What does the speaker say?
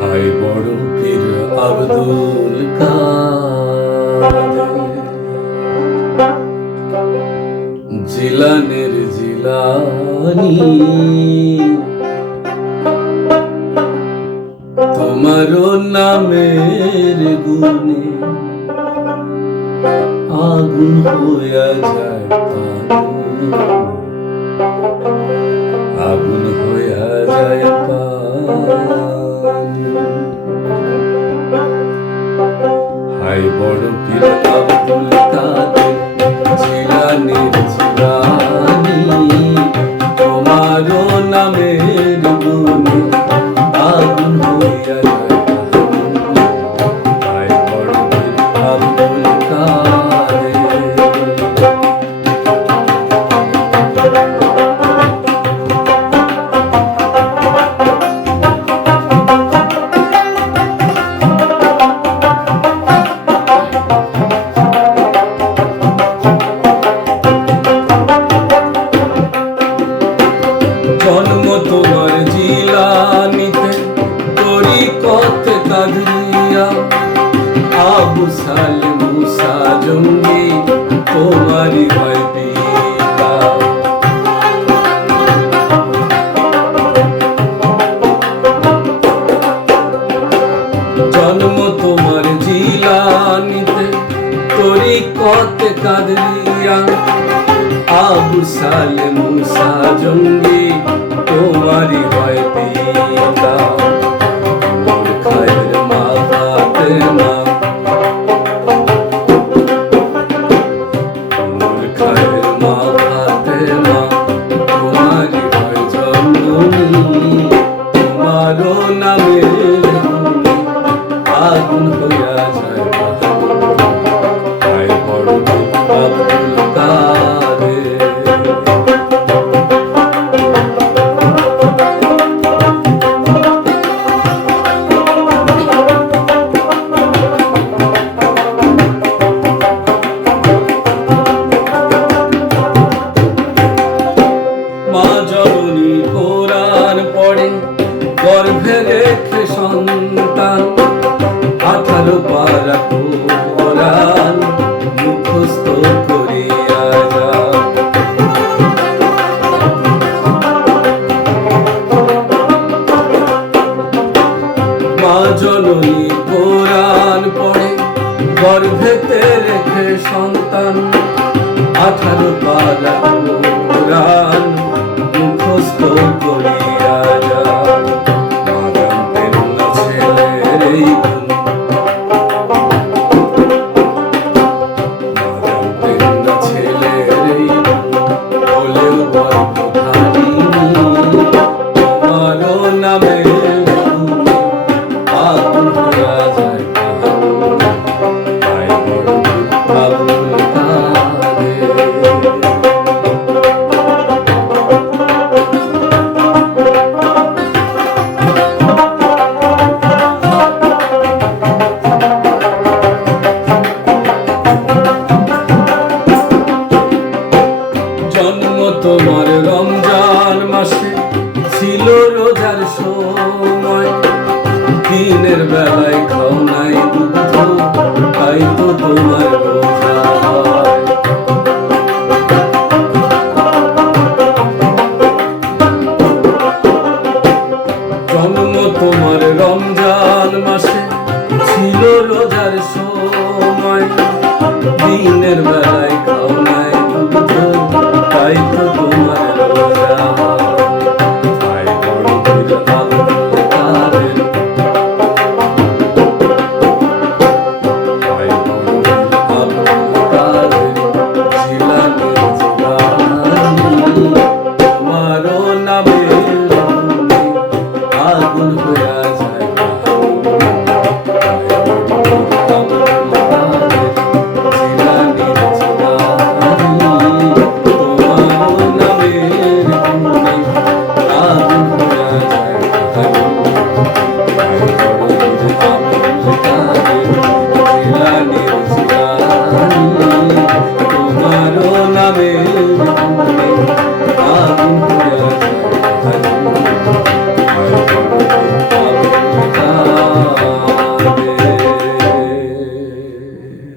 হায় বড় পীর আব্দুল কাদের জিলানের জিলানি, তোমার নামের গুণে আগুন হইয়া যায় পানি, আগুন হইয়া যায় পানি। হায় বড় পীর আব্দুল কাদের জিলানের জিলানি, তোমার নামের গুণে আগুন হইয়া যায় পানি। হায় বড় পীর আব্দুল জন্ম তোমার জিলানিতে তরিকত কাদরিয়া, আবু সালে মুসা জঙ্গি তোমারই হয় পিতা। জন্ম তোমার জিলানিতে তরিকত কাদরিয়া, আবু সালে মুসা জঙ্গি তোমারই হয় পিতা। মোর খায়ের মা ফাতেমা, মোর খায়ের মা ফাতেমা তোমারই হয় জননী, তোমারও নামের গুণে আগুন হইয়া যায় পানি। হায় বড় পীর আব্দুল কাদের। মা জননী কোরআন পড়ে গর্ভে রেখে সন্তান, 18 পারা কোরআন মুখস্থ করিয়া যাও। মা জননী কোরআন পড়ে গর্ভেতে রেখে সন্তান, 18 পারা কোরআন মুখস্থ করিয়া যাও। মা জানতেন না ছেলের এই গুণ, মা জানতেন না ছেলের এই গুণ, বলেও গর্ভধারিণী তোমারও নামের গুণে আগুন হইয়া যায় পানি। হায় বড় পীর আব্দুল কাদের। জন্ম তোমার রমজান মাসে ছিল রোজার সময়, দিনের বেলায় খাও নাই দুধ, তাই তো তোমার রোজা।